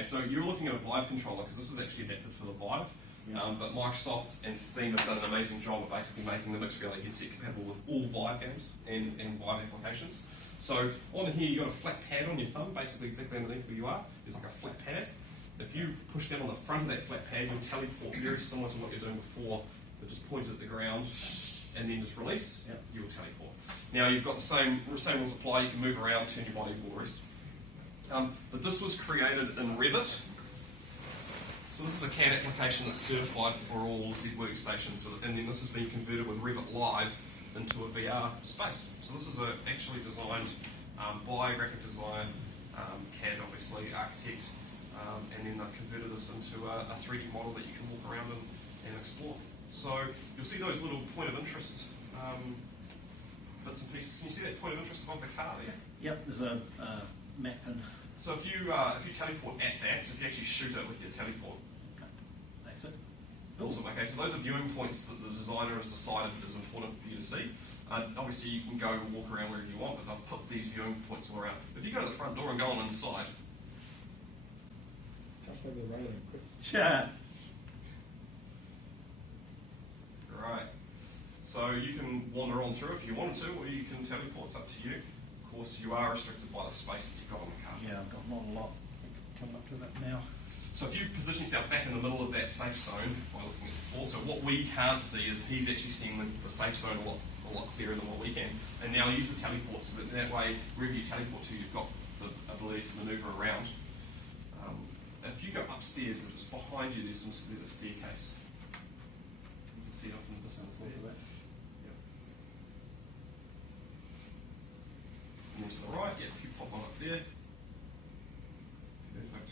Okay, so you're looking at a Vive controller because this is actually adapted for the Vive. But Microsoft and Steam have done an amazing job of basically making the mixed reality headset compatible with all Vive games and Vive applications. So on here you've got a flat pad on your thumb, basically exactly underneath where you are. There's like a flat pad. If you push down on the front of that flat pad, you'll teleport very similar to what you're doing before, but just point it at the ground and then just release, you will teleport. Now you've got the same rules apply, you can move around, turn your body, all the rest. But this was created in Revit. So this is a CAD application that's certified for all Z workstations, and then this has been converted with Revit Live into a VR space. So this is actually designed by graphic design, CAD obviously, architect, and then they've converted this into a 3D model that you can walk around and explore. So you'll see those little point of interest bits and pieces. Can you see that point of interest above the car there? Yep, there's a map and. So if you teleport at that, so if you actually shoot it with your teleport. That's it. Awesome. Okay, so those are viewing points that the designer has decided is important for you to see. Obviously, you can go walk around wherever you want, but they've put these viewing points all around. If you go to the front door and go on inside. Touch over the railing, Chris. Yeah. Right. So you can wander on through if you wanted to, or you can teleport. It's up to you. Of course, you are restricted by the space that you've got on the car. Yeah, I've got not a lot. I think coming up to that now. So if you position yourself back in the middle of that safe zone by looking at the floor, so what we can't see is he's actually seeing the safe zone a lot clearer than what we can. And now use the teleport so that way, wherever you teleport to, you've got the ability to manoeuvre around. If you go upstairs, just behind you, there's a staircase. You can see it up in the distance there. Yep. And then to the right, if you pop on up there. Perfect.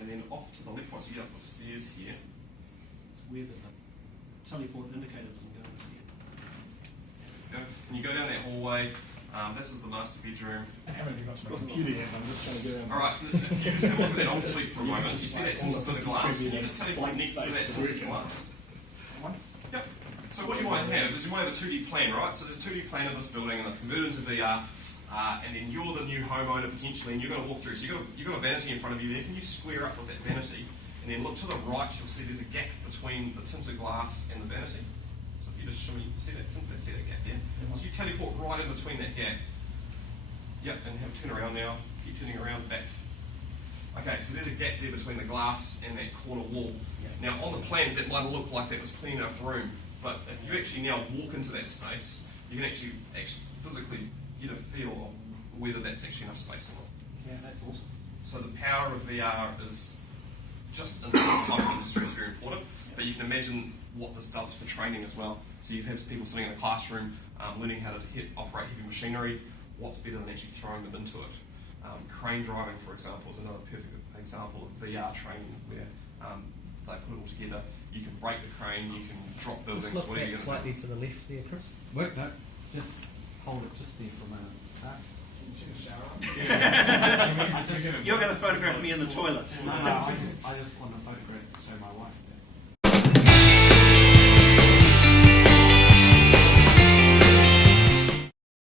And then off to the left, once you get up the stairs here. It's weird that the teleport indicator doesn't go over here. Go. And you go down that hallway. This is the master bedroom. I haven't even got to my computer yet, I'm just trying to get around. Alright, so if you just have a look at that ensuite for a moment, you see that tilt for the glass, you just teleport next to that tilted glass. Yep. So what you might have is you might have a 2D plan, right? So there's a 2D plan of this building and they've converted into VR, and then you're the new homeowner potentially, and you're going to walk through. So you've got a vanity in front of you there. Can you square up with that vanity? And then look to the right, you'll see there's a gap between the tinted glass and the vanity. So if you just shimmy, see that gap there? So you teleport right in between that gap. Yep, and have turn around now. Keep turning around back. Okay, so there's a gap there between the glass and that corner wall. Now on the plans that might look like that was plenty enough room, but if you actually now walk into that space, you can actually physically get a feel of whether that's actually enough space or not. Yeah, that's awesome. So the power of VR is just in this type of industry is very important, but you can imagine what this does for training as well. So you have people sitting in a classroom learning how to operate heavy machinery. What's better than actually throwing them into it? Crane driving, for example, is another perfect example of VR training where they put it all together. You can break the crane, you can drop buildings. Just look what are you back going to slightly do? to the left there, Chris. Work, no. Just hold it just there for a moment. You're going to photograph me in the toilet. No, I just want to photograph to show my wife.